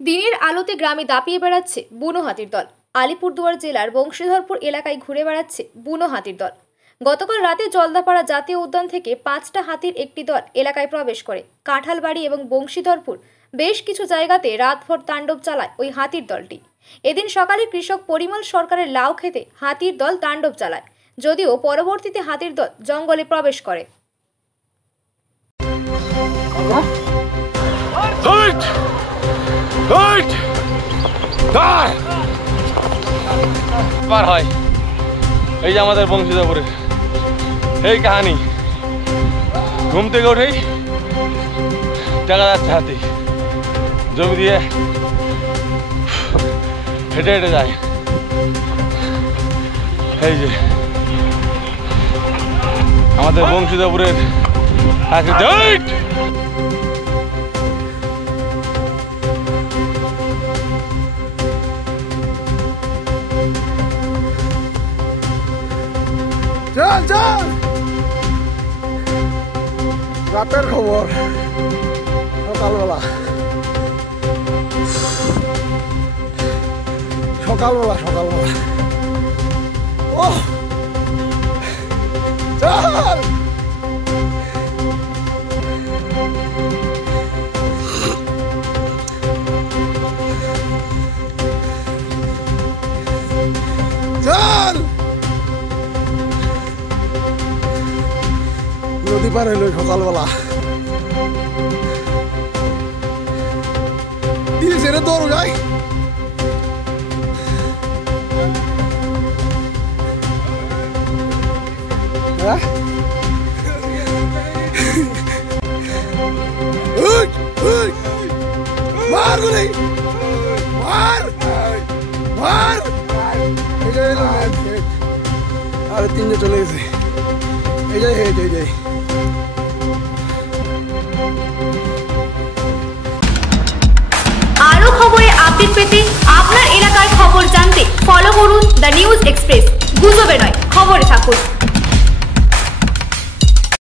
দিনের আলোতে গ্রামে দাপিয়ে বেড়াচ্ছে বুনো হাতির দল। আলিপুরদুয়ার জেলার বংশীধরপুর এলাকায় ঘুরে বেড়াচ্ছে বুনো হাতির দল। গতকাল রাতে জলদাপাড়া জাতীয় উদ্যান থেকে 5টা হাতির একটি দল এলাকায় প্রবেশ করে। কাঁঠালবাড়ি এবং বংশীধরপুর বেশ কিছু জায়গাতে রাতভর তাণ্ডব চালায় ওই হাতির দলটি। এদিন সকালে কৃষক পরিমল সরকারের লাউ খেতে হাতির দল তাণ্ডব চালায়, যদিও পরবর্তীতে হাতির দল জঙ্গলে প্রবেশ করে। হয় এই যে আমাদের বংশীধরপুরের এই কাহিনী। ঘুম থেকে উঠেই দেখা যাচ্ছে হাতি জমি দিয়ে হেঁটে হেঁটে যায়। এই যে আমাদের বংশীধরপুরের রাতের খবর সকালবেলা ও চল চল নদী পার হইল সকালবেলা ছেড়ে দৌড় যাই। মার গুলি মার মার আরে তিনটে চলে গেছে। এই যাই এই যাই আরো খবরে আপডেট পেতে